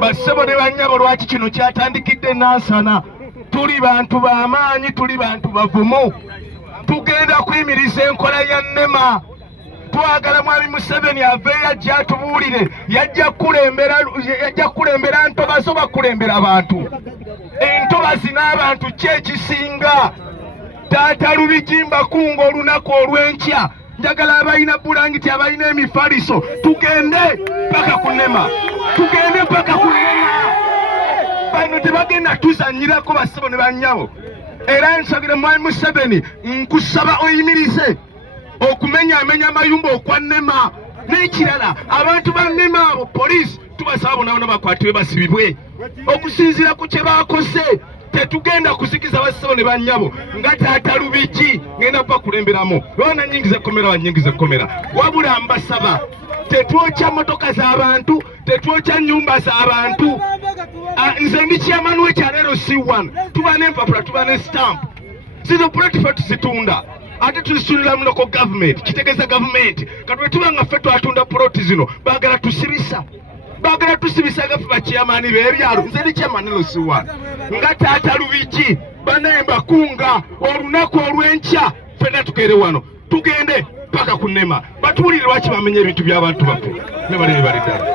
Bassebo ne bannyabo lwaki kino kyatandikidde Nansana. Tuli bantu b'amaanyi, tuli bantu bavumu. Tugenda kuyimiriza enkola ya NEMA. Twagala Mwami Museveni aveeyo ajja atubuulire, yajja kulembera ntobazi oba kulembera abantu. Entobazi n'abantu ki ekisinga? Taata Lubigi Mbakunga olunaku olw'enkya njagala abalina bulangiti, abalina emifaliso, tugende paka ku NEMA. Tugende paka ku NEMA. Bano tebagenda tuzanyirako bassebo ne bannyabo. Era nsabire Mwami Museveni, nkusaba oyimirize okumenyaamenya amayumba okwa NEMA. N'ekirala abantu ba NEMA abo poliisi tubasaba bonaabona bakwatibwe basibibwe okusinziira ku kye baakoze. Tetugenda kusikiza bassebo ne bannyabo nga taata Lubigi ngenda bakulemberamu lwana nyingiza komera wanyingiza komera. Wabula mbasaba tetwokya motoka z'abantu, tetwokya nnyumba z'abantu. Nze ndi chairman w'ekyaleero C1, tuba n'empapula, tuba ne stamp. Zino pulatifa tuzitunda ate tuzitundira mu local government. Kitegeeza gavumenti kati bwe tuba nga ffe twatunda puloti zino baagala tusibisa, baagala tusibisa gaffe bachairman b'ebyalo. Nze ndi chairman leero C1 nga taata Lubigi banaye Mbakunga olunaku olw'enkya ffenna tukeere wano tugende paka ku NEMA batuwulire lwaki bamenya ebintu by'abantu baffe. Ne bali ddala.